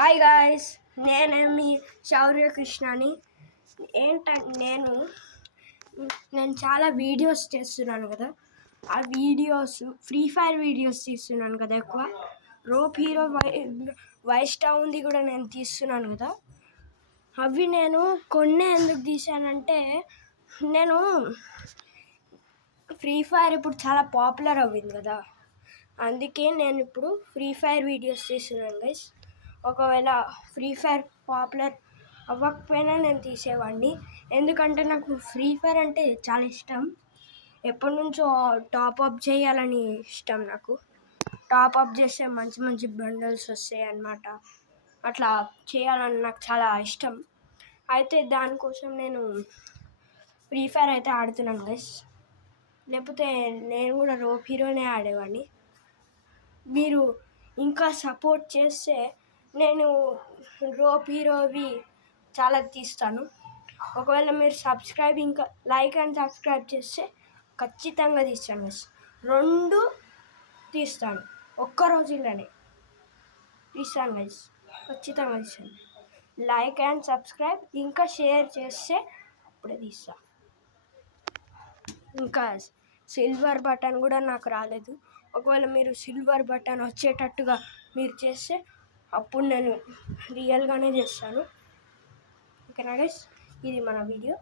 Hi guys, నేను మీ శౌర్య కృష్ణని. నేను చాలా వీడియోస్ చేస్తున్నాను కదా. ఆ వీడియోస్ ఫ్రీ ఫైర్ వీడియోస్ తీస్తున్నాను కదా. ఎక్కువ రోప్ హీరో వైస్ టౌన్ది కూడా నేను తీస్తున్నాను కదా. అవి నేను కొన్ని ఎందుకు తీసానంటే, నేను ఫ్రీ ఫైర్ ఇప్పుడు చాలా పాపులర్ అవ్వింది కదా, అందుకే నేను ఇప్పుడు ఫ్రీ ఫైర్ వీడియోస్ తీస్తున్నాను గైస్. ఒకవేళ ఫ్రీ ఫైర్ పాపులర్ అవ్వకపోయినా నేను తీసేవాడిని, ఎందుకంటే నాకు ఫ్రీ ఫైర్ అంటే చాలా ఇష్టం. ఎప్పటి నుంచో టాప్అప్ చేయాలని ఇష్టం. నాకు టాప్అప్ చేస్తే మంచి మంచి బండల్స్ వస్తాయి అన్నమాట. అట్లా చేయాలని నాకు చాలా ఇష్టం. అయితే దానికోసం నేను ఫ్రీ ఫైర్ అయితే ఆడుతున్నాను గైస్. లేకపోతే నేను కూడా రోప్ హీరోనే ఆడేవాడిని. మీరు ఇంకా సపోర్ట్ చేస్తే నేను రోప్ హీరోవి చాలా తీస్తాను. ఒకవేళ మీరు ఇంకా లైక్ అండ్ సబ్స్క్రైబ్ చేస్తే ఖచ్చితంగా తీస్తాను గైస్. 2 తీస్తాను, ఒక్క రోజులోనే తీస్తాను గైస్. ఖచ్చితంగా తీస్తాను. లైక్ అండ్ సబ్స్క్రైబ్ ఇంకా షేర్ చేస్తే అప్పుడే తీస్తాను. ఇంకా సిల్వర్ బటన్ కూడా నాకు రాలేదు. ఒకవేళ మీరు సిల్వర్ బటన్ వచ్చేటట్టుగా మీరు చేస్తే అప్పుడు నేను రియల్గానే చేస్తాను. ఓకేనా గైస్, ఇది మన వీడియో.